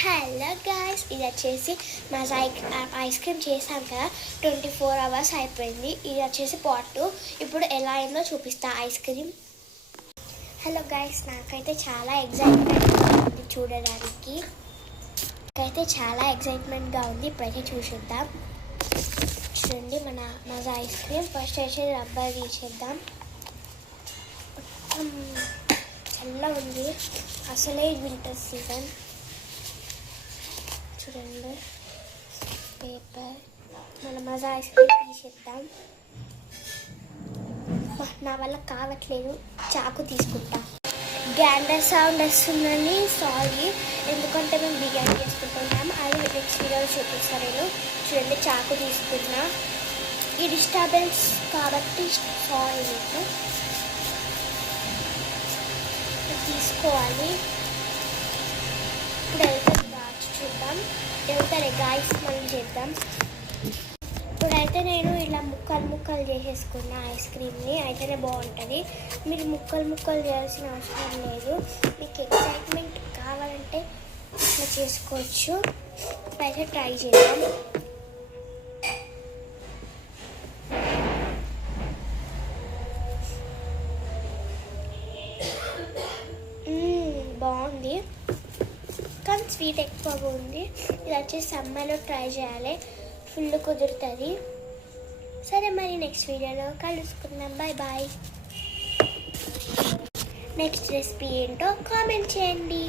Hello guys, ఇది వచ్చేసి మా ఐస్ క్రీమ్ చేసాం కదా. 24 hours అయిపోయింది. ఇది వచ్చేసి పాట్. ఇప్పుడు ఎలా అయిందో చూపిస్తా ఐస్ క్రీమ్. హలో గాయ్స్, నాకైతే చాలా ఎగ్జైట్మెంట్గా ఉంది చూడడానికి. నాకైతే చాలా ఎగ్జైట్మెంట్గా ఉంది. ఇప్పుడైతే చూసేద్దాం. చూడండి మన మజా ఐస్ క్రీమ్. ఫస్ట్ వచ్చేసి రబ్బర్ తీసేద్దాం. చల్లగా ఉంది. అసలే వింటర్ సీజన్. చూడండి పేపర్. మన మజా ఐస్ క్రీమ్ తీసేద్దాం. నా వల్ల కావట్లేదు, చాకు తీసుకుంటా. గ్రైండర్ సౌండ్ వస్తుందని సారీ, ఎందుకంటే మేము బిర్యానీ చేసుకుంటున్నాము. అది నెక్స్ట్ వీడియోలో చూపిస్తాను నేను. చూడండి చాకు తీసుకున్నా. ఈ డిస్టర్బెన్స్ కాబట్టి సారీ. మీకు తీసుకోవాలి. ఇప్పుడు వెళ్తాను చూద్దాం. వెళ్తారే గాయస్, మళ్ళీ చేద్దాం. ఇప్పుడైతే నేను ఇలా ముక్కలు చేసేసుకున్నా ఐస్ క్రీమ్ని. అయితేనే బాగుంటుంది. మీరు ముక్కలు చేయాల్సిన అవసరం లేదు. మీకు ఎక్సైట్మెంట్ కావాలంటే ఇట్లా చేసుకోవచ్చు. ఇప్పుడైతే ట్రై చేద్దాం. బాగుంది కానీ స్వీట్ ఎక్కువగా ఉంది. ఇది వచ్చేసి సమ్మర్లో ట్రై చేయాలి, ఫుల్ కుదురుతుంది. సరే మరి నెక్స్ట్ వీడియోలో కలుసుకుందాం. Bye bye. నెక్స్ట్ రెసిపీ ఏంటో కామెంట్ చేయండి.